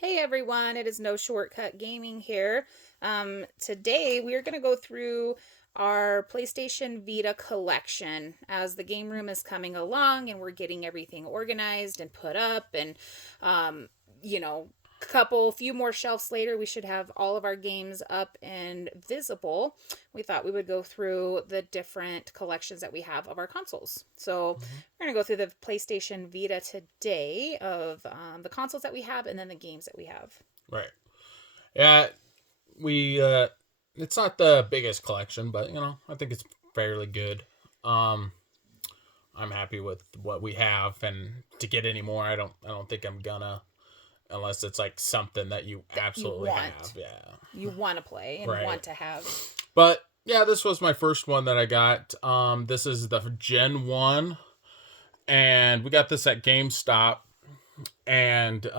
Hey everyone, it is No Shortcut Gaming here. Today we are going to go through our PlayStation Vita collection as the game room is coming along and we're getting everything organized and put up and um, you know, few more shelves later we should have all of our games up and visible. We thought we would go through the different collections that we have of our consoles. So Mhm. we're going to go through the PlayStation Vita today of the consoles that we have and then the games that we have. Right. Yeah, we it's not the biggest collection, but I think it's fairly good. Um I'm happy with what we have, and to get any more, I don't think I'm gonna, unless it's like something that you That you absolutely have. want. Yeah. You want to play and Right. want to have. But yeah, this was my first one that I got. This is the Gen 1, and we got this at GameStop, and we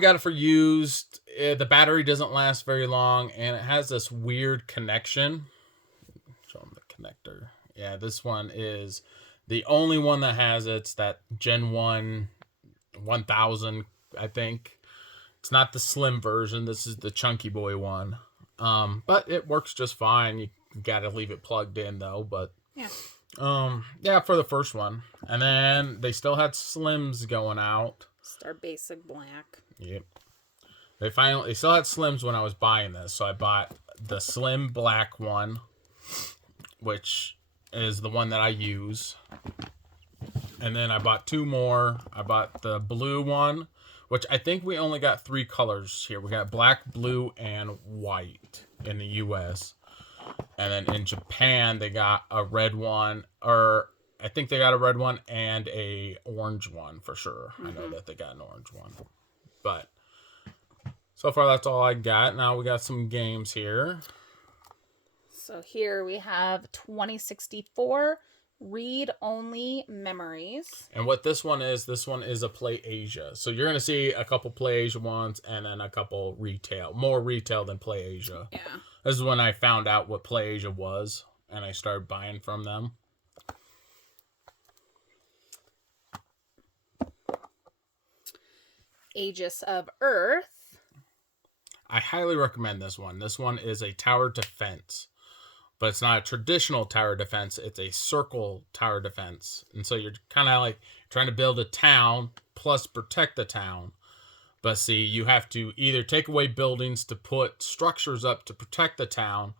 got it for used. The battery doesn't last very long, and it has this weird connection. Show them the connector. Yeah, this one is the only one that has it. It's that Gen 1 1000, I think. It's not the slim version. This is the chunky boy one. But it works just fine. You got to leave it plugged in, though. But Yeah. yeah, for the first one. And then they still had slims going out. Star Basic Black. Yep. They still had slims when I was buying this, so I bought the slim black one, which is the one that I use. And then I bought two more. I bought the blue one, which I think we only got three colors here. We got black, blue, and white in the US. And then in Japan they got a red one, or I think they got a red one and a orange one for sure. I know that they got an orange one. But so far, that's all I got. Now we got some games here. So here we have 2064 read only memories. And what this one is a Play Asia. So you're going to see a couple Play Asia ones and then a couple retail. More retail than Play Asia. Yeah. This is when I found out what Play Asia was and I started buying from them. Aegis of Earth. I highly recommend this one. This one is a tower defense, but it's not a traditional tower defense. It's a circle tower defense. And so you're kind of like trying to build a town plus protect the town. But see, you have to either take away buildings to put structures up to protect the town,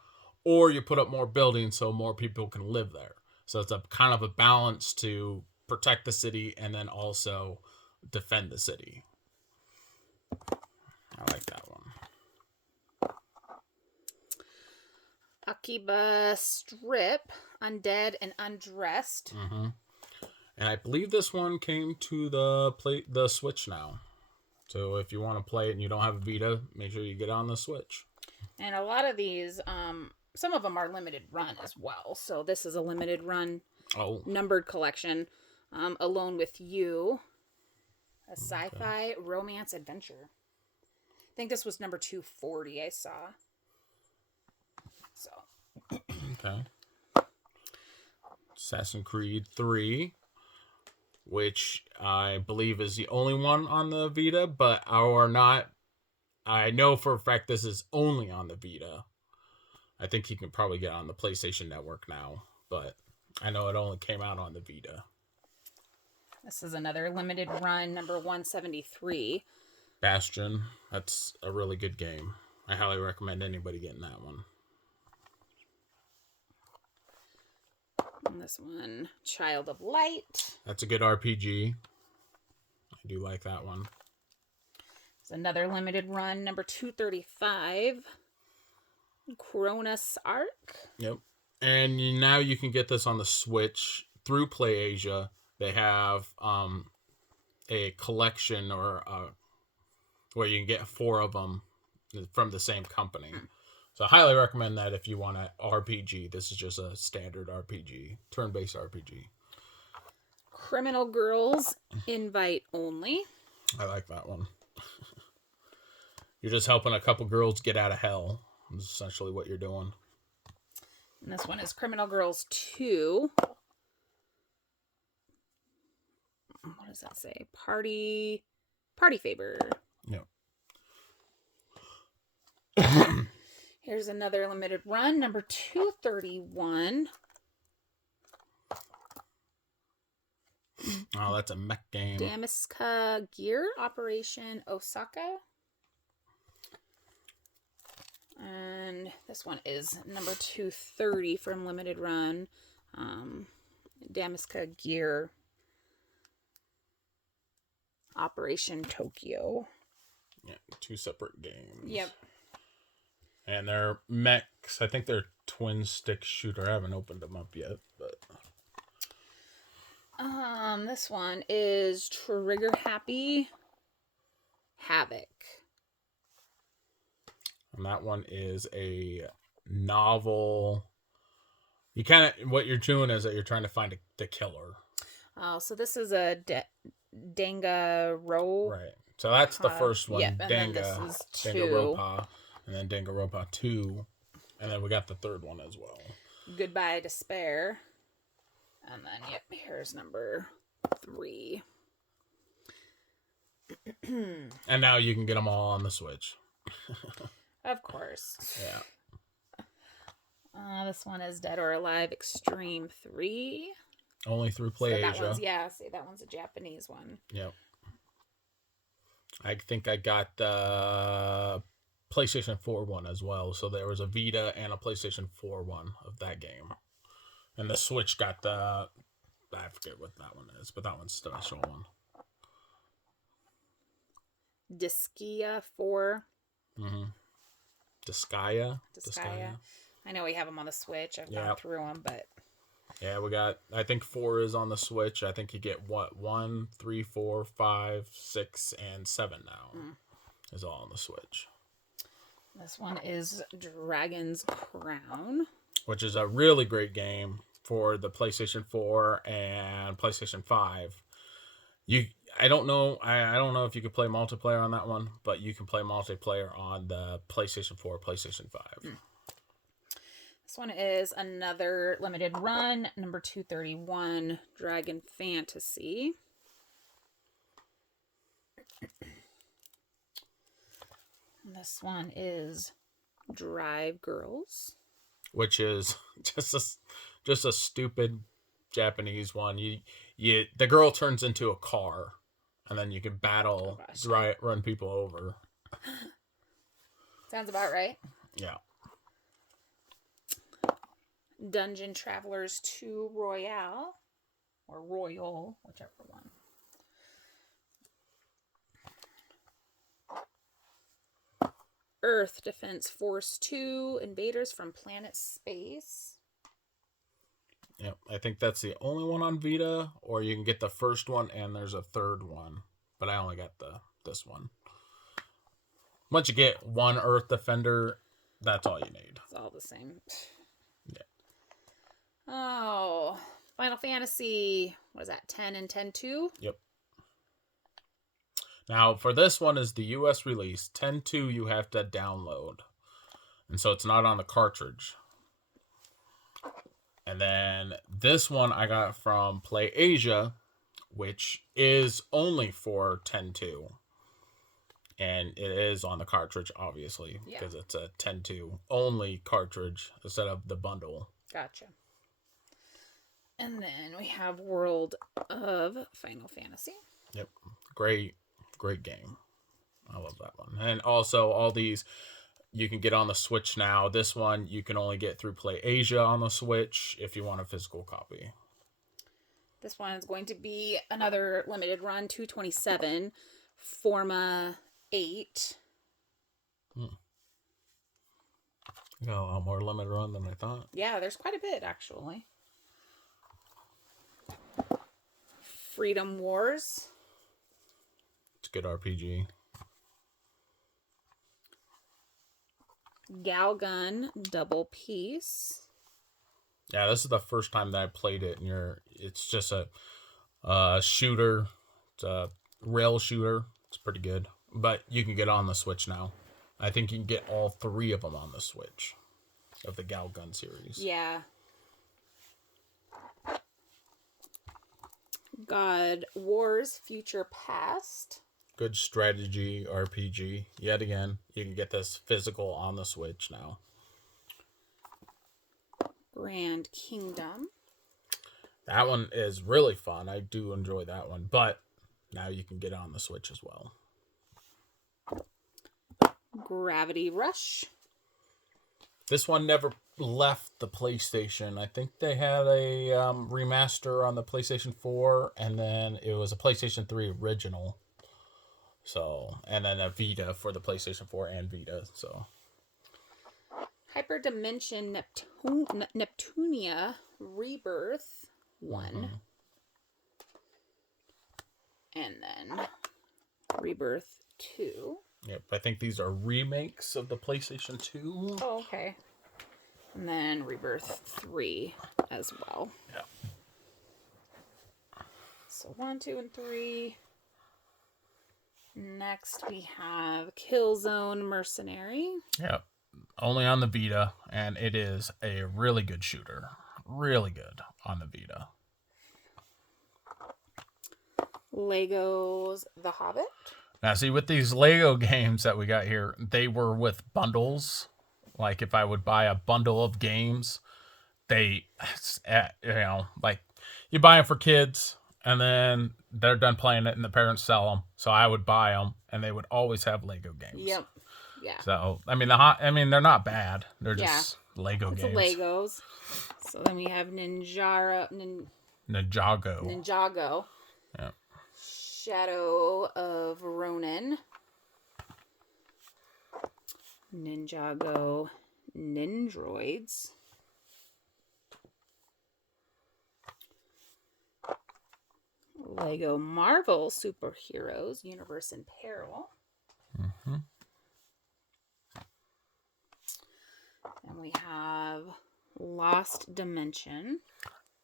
or you put up more buildings so more people can live there. So it's a kind of a balance to protect the city and then also defend the city. I like that one. Akiba Strip. Undead and Undressed. Mm-hmm. And I believe this one came to the Switch now. So if you want to play it and you don't have a Vita, make sure you get on the Switch. And a lot of these, some of them are limited run as well. So this is a limited run numbered collection. Alone with You. A sci-fi romance adventure. I think this was number 240 I saw. So. Okay. Assassin's Creed 3, which I believe is the only one on the Vita, but I know for a fact this is only on the Vita. I think you can probably get on the PlayStation Network now, but I know it only came out on the Vita. This is another limited run, number 173. Bastion, that's a really good game. I highly recommend anybody getting that one. And this one, Child of Light. That's a good RPG. I do like that one. It's another limited run, number 235. Cronus Arc. Yep. And now you can get this on the Switch through Play Asia. They have a collection where you can get four of them from the same company. So I highly recommend that if you want an RPG. This is just a standard RPG, turn-based RPG. Criminal Girls Invite Only. I like that one. You're just helping a couple girls get out of hell. That's essentially what you're doing. And this one is Criminal Girls 2. What does that say? Party Party Favor. Yep. Here's another limited run, number 231. Oh, that's a mech game. Damaska Gear, Operation Osaka. And this one is number 230 from limited run. Damaska Gear, Operation Tokyo. Yeah, 2 separate games. Yep. And they're mechs. I think they're twin stick shooter. I haven't opened them up yet, but this one is Trigger Happy Havoc. And that one is a novel. You kind of, what you're doing is that you're trying to find the killer. Oh, so this is a Danganronpa. Right. So that's the first one. Yep, and then this is 2. Danganronpa, and then Danganronpa 2. And then we got the third one as well. Goodbye Despair. And then, yep, here's number 3. And now you can get them all on the Switch. Of course. Yeah. This one is Dead or Alive Extreme 3. Only through Play Asia. That one's a Japanese one. Yep. I think I got the PlayStation 4 one as well. So there was a Vita and a PlayStation 4 one of that game. And the Switch got the... I forget what that one is, but that one's a special one. Diskia 4. Mm-hmm. Disgaea. I know we have them on the Switch. I've gone through them, but... Yeah, we got... I think 4 is on the Switch. I think you get, 1, 3, 4, 5, 6, and 7 now. Is all on the Switch. This one is Dragon's Crown. Which is a really great game for the PlayStation 4 and PlayStation 5. I don't know if you could play multiplayer on that one, but you can play multiplayer on the PlayStation 4, PlayStation 5. This one is another limited run, number 231, Dragon Fantasy. This one is Drive Girls, which is just a stupid Japanese one. The girl turns into a car, and then you can battle, run people over. Sounds about right. Yeah. Dungeon Travelers 2 Royale, or Royal, whichever one. Earth Defense Force 2 Invaders from Planet Space. Yep, I think that's the only one on Vita, or you can get the first one and there's a third one, but I only got this one. Once you get one Earth Defender, that's all you need. It's all the same. Yeah. Oh, Final Fantasy, what is that, 10 and 10-2? Yep. Now, for this one is the US release. 10.2 you have to download. And so it's not on the cartridge. And then this one I got from Play Asia, which is only for 10.2. And it is on the cartridge, obviously, because it's a 10.2 only cartridge instead of the bundle. Gotcha. And then we have World of Final Fantasy. Yep. Great game. I love that one. And also all these you can get on the Switch now. This one you can only get through Play Asia on the Switch if you want a physical copy. This one is going to be another limited run, 227, Forma 8. Got a lot more limited run than I thought. Yeah, there's quite a bit, actually. Freedom Wars. It's a good RPG. Galgun Double Piece. Yeah, this is the first time that I played it, and it's just a shooter. It's a rail shooter. It's pretty good. But you can get on the Switch now. I think you can get all 3 of them on the Switch of the Galgun series. Yeah. God Wars Future Past. Good strategy RPG. Yet again, you can get this physical on the Switch now. Grand Kingdom. That one is really fun. I do enjoy that one, but now you can get it on the Switch as well. Gravity Rush. This one never left the PlayStation. I think they had a remaster on the PlayStation 4, and then it was a PlayStation 3 original. So, and then a Vita for the PlayStation 4 and Vita. So, Hyperdimension Neptunia Rebirth 1. And then Rebirth 2. yep, I think these are remakes of the PlayStation 2. Oh, okay. And then Rebirth 3 as well. Yeah. So 1, 2, and 3. Next we have Killzone Mercenary. Yep. Only on the Vita, and it is a really good shooter. Really good on the Vita. Legos The Hobbit. Now, see, with these Lego games that we got here, they were with bundles. Like, if I would buy a bundle of games, they, like, you buy them for kids, and then they're done playing it, and the parents sell them. So I would buy them, and they would always have Lego games. Yep. Yeah. So, I mean, they're not bad. They're just Lego it's games. Legos. So then we have Ninjago. Ninjago. Yeah. Shadow of Ronin. Ninjago Nindroids. Lego Marvel Superheroes Universe in Peril. Mm-hmm. And we have Lost Dimension.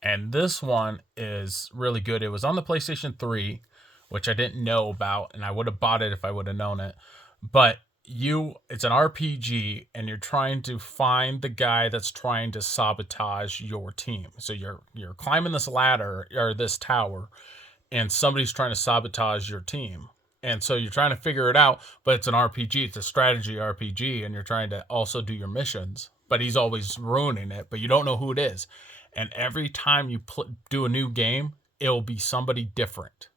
And this one is really good. It was on the PlayStation 3, which I didn't know about, and I would have bought it if I would have known it. But it's an RPG, and you're trying to find the guy that's trying to sabotage your team. So you're climbing this ladder or this tower, and somebody's trying to sabotage your team. And so you're trying to figure it out, but it's an RPG. It's a strategy RPG, and you're trying to also do your missions. But he's always ruining it, but you don't know who it is. And every time you do a new game, it'll be somebody different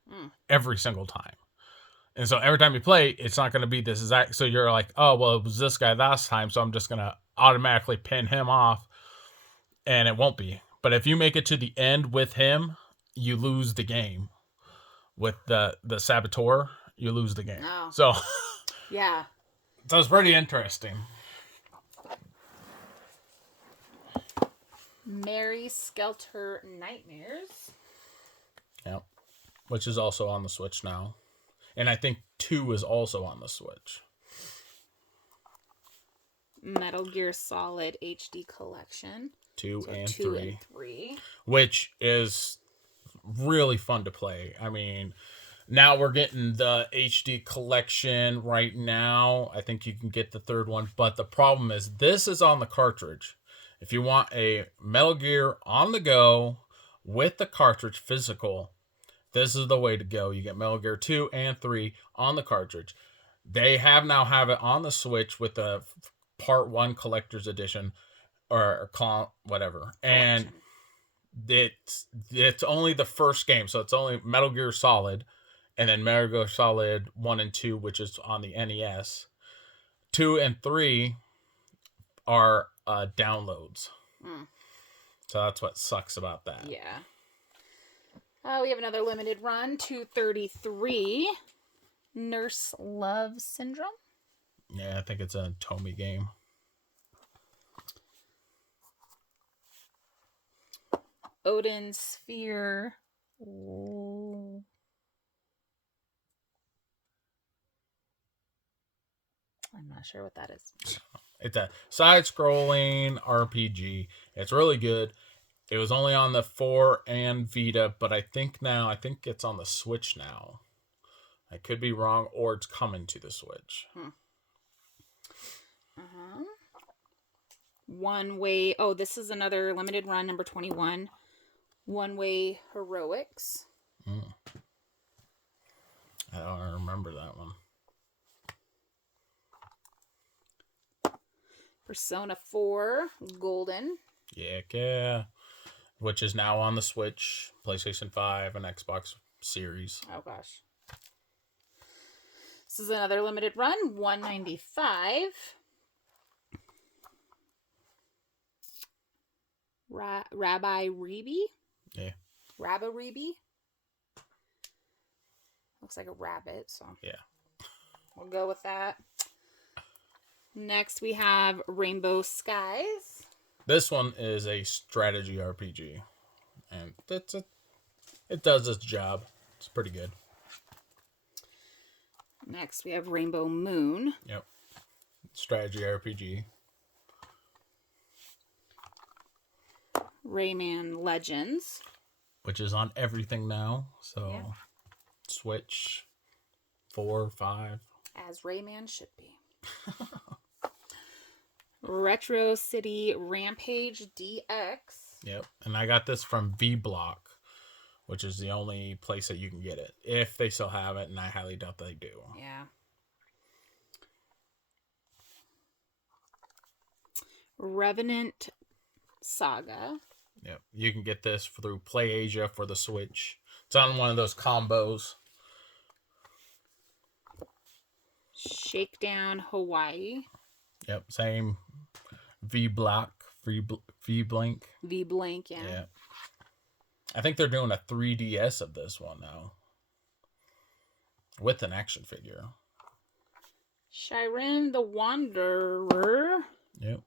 every single time. And so every time you play, it's not going to be this exact. So you're like, oh, well, it was this guy last time, so I'm just going to automatically pin him off. And it won't be. But if you make it to the end with him, you lose the game. With the saboteur, you lose the game. Oh. So, yeah. So it's pretty interesting. Mary Skelter Nightmares. Yep. Which is also on the Switch now. And I think 2 is also on the Switch. Metal Gear Solid HD Collection. 2 and 2 3. and 3. Which is really fun to play. I mean, now we're getting the HD collection right now. I think you can get the third one. But the problem is this is on the cartridge. If you want a Metal Gear on the go with the cartridge physical, this is the way to go. You get Metal Gear 2 and 3 on the cartridge. They have it on the Switch with the Part 1 Collector's Edition or whatever. And it's only the first game. So it's only Metal Gear Solid and then Metal Gear Solid 1 and 2, which is on the NES. 2 and 3 are downloads. So that's what sucks about that. Yeah. We have another limited run, 233. Nurse Love Syndrome. Yeah, I think it's a Tomy game. Odin Sphere. Ooh. I'm not sure what that is. It's a side-scrolling RPG. It's really good. It was only on the 4 and Vita, but I think it's on the Switch now. I could be wrong, or it's coming to the Switch. One Way. Oh, this is another limited run, number 21. One Way Heroics. I don't remember remember that one. Persona 4 Golden. Yeah. Which is now on the Switch, PlayStation 5, and Xbox Series. Oh gosh. This is another limited run, $195. Rabbi Reeby? Yeah. Rabbi Reeby? Looks like a rabbit, so yeah, we'll go with that. Next we have Rainbow Skies. This one is a strategy RPG, and it does its job. It's pretty good. Next we have Rainbow Moon. Yep. Strategy RPG. Rayman Legends. Which is on everything now. So, Yeah. Switch 4, 5. As Rayman should be. Retro City Rampage DX. Yep. And I got this from V Block, which is the only place that you can get it. If they still have it, and I highly doubt they do. Yeah. Revenant Saga. Yep. You can get this through Play Asia for the Switch. It's on one of those combos. Shakedown Hawaii. Yep. Same V Block, V Blink. V Blank, yeah. Yeah. I think they're doing a 3DS of this one now. With an action figure. Shiren the Wanderer. Yep.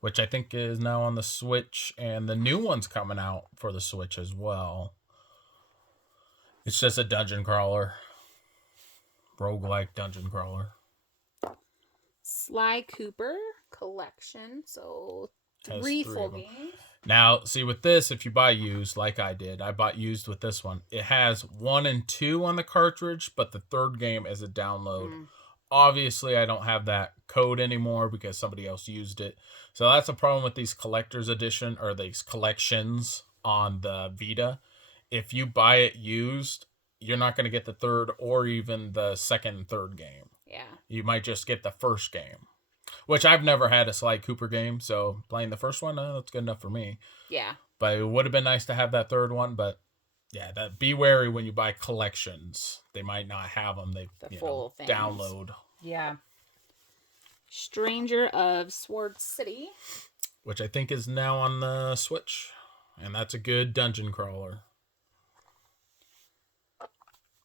Which I think is now on the Switch, and the new one's coming out for the Switch as well. It's just a dungeon crawler. Roguelike dungeon crawler. Sly Cooper Collection. So Has three three full of them. games. Now, see, with this, if you buy used, like I did, I bought used with this one. It has 1 and 2 on the cartridge, but the third game is a download. Obviously, I don't have that code anymore because somebody else used it. So that's a problem with these collector's edition or these collections on the Vita. If you buy it used, you're not going to get the third or even the second and third game. Yeah. You might just get the first game, which I've never had a Sly Cooper game. So playing the first one, that's good enough for me. Yeah. But it would have been nice to have that third one. But yeah, be wary when you buy collections. They might not have them. They full things. Download. Yeah. Stranger of Sword City. Which I think is now on the Switch. And that's a good dungeon crawler.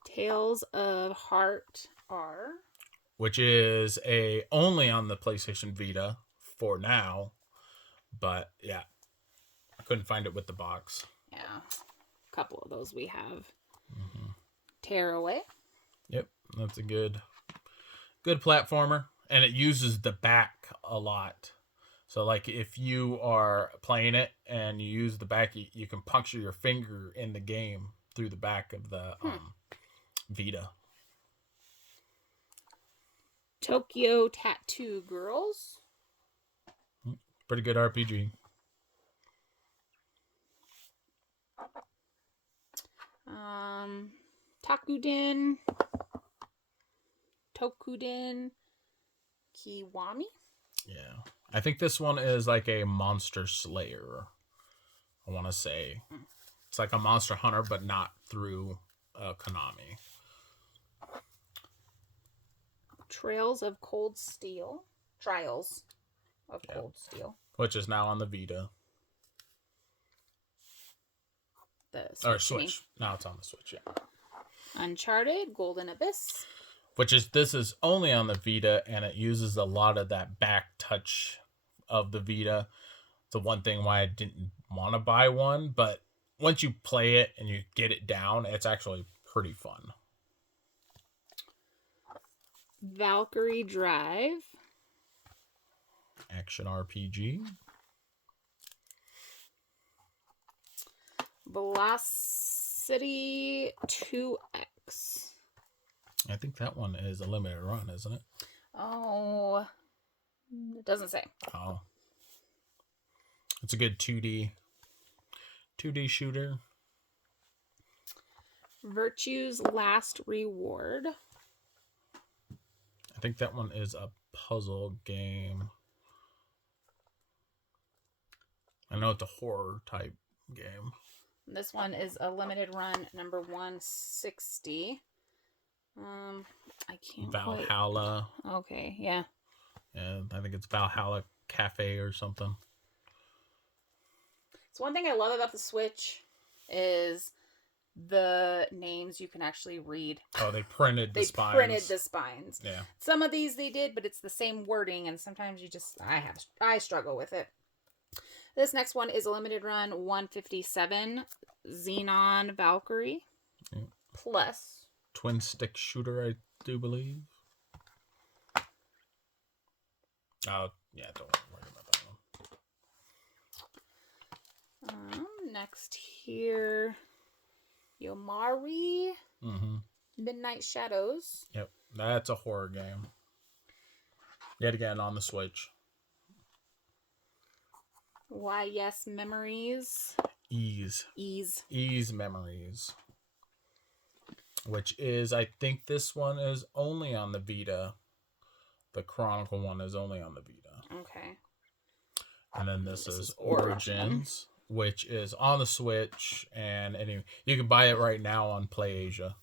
Tales of Heart R. Which is only on the PlayStation Vita for now. But yeah, I couldn't find it with the box. Yeah. A couple of those we have. Tearaway. Yep, that's a good platformer. And it uses the back a lot. So, like, if you are playing it and you use the back, you can puncture your finger in the game through the back of the Vita. Tokyo Tattoo Girls. Pretty good RPG. Tokuden Kiwami. Yeah. I think this one is like a Monster Slayer. I want to say. It's like a Monster Hunter, but not through Konami. Trials of Cold Steel. Cold Steel. Which is now on the Vita. Switch. Now it's on the Switch, yeah. Uncharted, Golden Abyss. This is only on the Vita, and it uses a lot of that back touch of the Vita. It's the one thing why I didn't want to buy one, but once you play it and you get it down, it's actually pretty fun. Valkyrie Drive. Action RPG. Velocity 2X. I think that one is a limited run, isn't it? Oh, it doesn't say. Oh. It's a good 2D shooter. Virtue's Last Reward. think that one is a puzzle game. I know it's a horror type game. This one is a limited run number 160. I can't Valhalla. quite... Okay, yeah. And I think it's Valhalla Cafe or something. So one thing I love about the Switch is the names you can actually read. Oh, they printed the spines. They printed the spines. Yeah. Some of these they did, but it's the same wording, and sometimes I struggle with it. This next one is a limited run 157 Xenon Valkyrie Plus. Twin stick shooter, I do believe. Oh, yeah, don't worry about that one. Next here, Yomari Midnight Shadows. Yep, that's a horror game. Yet again on the Switch. Why Yes Memories. Ease Memories. Which is, I think this one is only on the Vita. The Chronicle one is only on the Vita. Okay. And then this is Origins, which is on the Switch, and you can buy it right now on PlayAsia.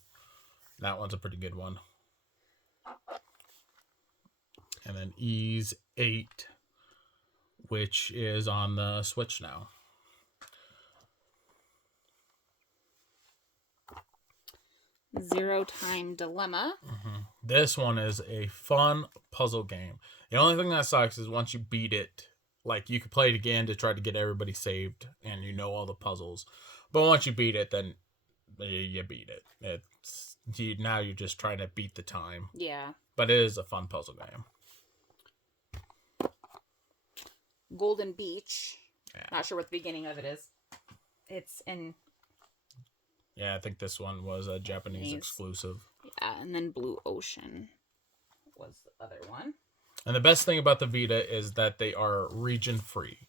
That one's a pretty good one. And then Ease 8, which is on the Switch now. Zero Time Dilemma. This one is a fun puzzle game. The only thing that sucks is once you beat it, like you could play it again to try to get everybody saved, and you know all the puzzles. But once you beat it, then you beat it. Now you're just trying to beat the time. Yeah. But it is a fun puzzle game. Golden Beach. Yeah. Not sure what the beginning of it is. It's in... Yeah, I think this one was a Japanese exclusive. Yeah, and then Blue Ocean was the other one. And the best thing about the Vita is that they are region free.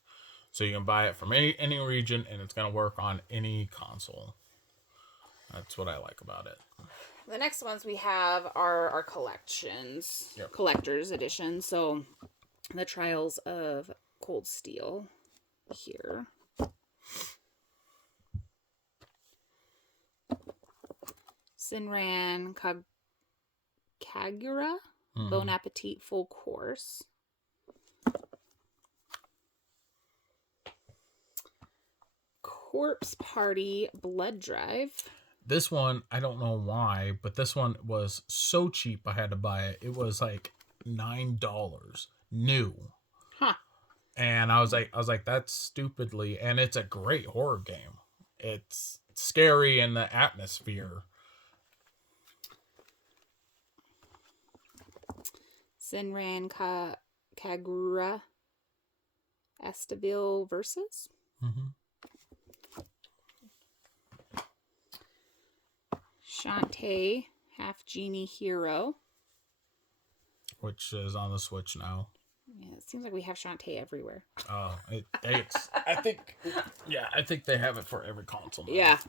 So you can buy it from any region, and it's going to work on any console. That's what I like about it. The next ones we have are our collections. Yep. Collector's edition. So the Trials of Cold Steel here. Sinran Kagura, Bon Appetit Full Course. Corpse Party Blood Drive. This one, I don't know why, but this one was so cheap I had to buy it. It was like $9 new. Huh. And I was like, that's stupidly, and it's a great horror game. It's scary in the atmosphere. Sinran Kagura Estabil Versus. Shantae Half Genie Hero. Which is on the Switch now. Yeah, it seems like we have Shantae everywhere. Oh, I think they have it for every console now. Yeah.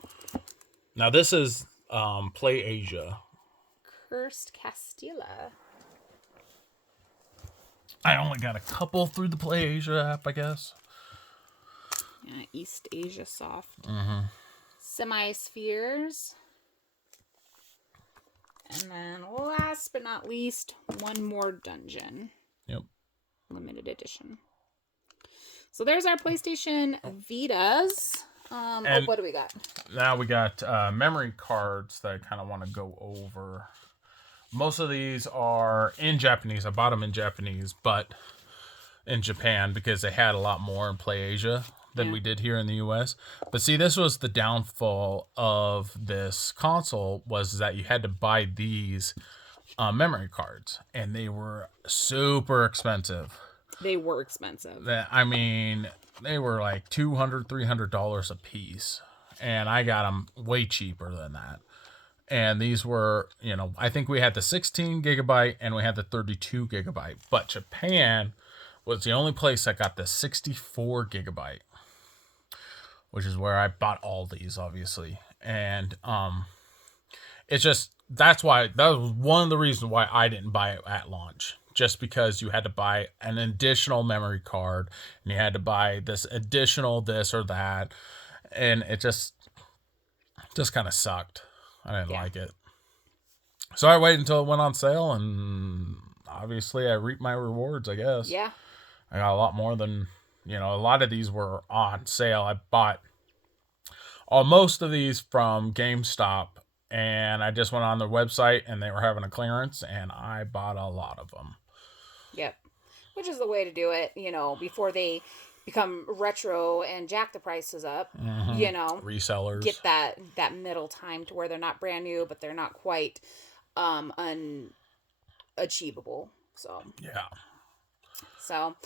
Now this is PlayAsia. Cursed Castilla. I only got a couple through the PlayAsia app, I guess. Yeah, East Asia Soft. Semi-Spheres. And then last but not least, One More Dungeon. Yep. Limited edition. So there's our PlayStation Vitas. What do we got? Now we got memory cards that I kind of want to go over. Most of these are in Japanese. I bought them in Japanese, but in Japan because they had a lot more in PlayAsia than we did here in the US. But see, this was the downfall of this console, was that you had to buy these memory cards, and they were super expensive. They were expensive. I mean, they were like $200, $300 a piece, and I got them way cheaper than that. And these were, I think we had the 16 gigabyte and we had the 32 gigabyte. But Japan was the only place that got the 64 gigabyte, which is where I bought all these, obviously. And it's just that was one of the reasons why I didn't buy it at launch. Just because you had to buy an additional memory card and you had to buy this additional this or that, and it just kind of sucked. I didn't Yeah. like it. So I waited until it went on sale, and obviously I reaped my rewards, I guess. Yeah. I got a lot more than, a lot of these were on sale. I bought most of these from GameStop, and I just went on their website and they were having a clearance, and I bought a lot of them. Yep. Which is the way to do it, before they become retro and jack the prices up, Resellers. get that middle time to where they're not brand new, but they're not quite unachievable. So Yeah. So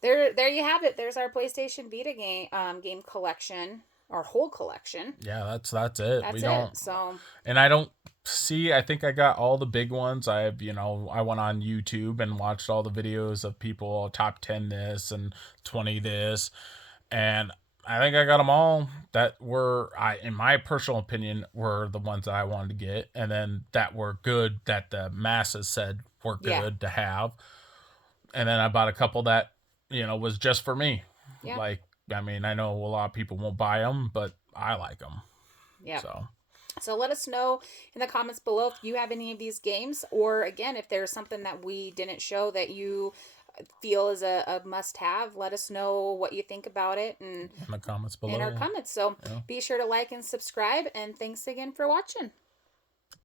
there you have it. There's our PlayStation Vita game collection, our whole collection. Yeah, that's it. That's it. So, and I don't see. I think I got all the big ones. I went on YouTube and watched all the videos of people top 10 this and 20 this, and I think I got them all that were, in my personal opinion, were the ones that I wanted to get, and then that were good, that the masses said were good to have. And then I bought a couple that, was just for me. Yeah. Like, I mean, I know a lot of people won't buy them, but I like them. Yeah. So let us know in the comments below if you have any of these games, or again, if there's something that we didn't show that you feel is a must-have. Let us know what you think about it and in the comments below. In our comments. So be sure to like and subscribe, and thanks again for watching.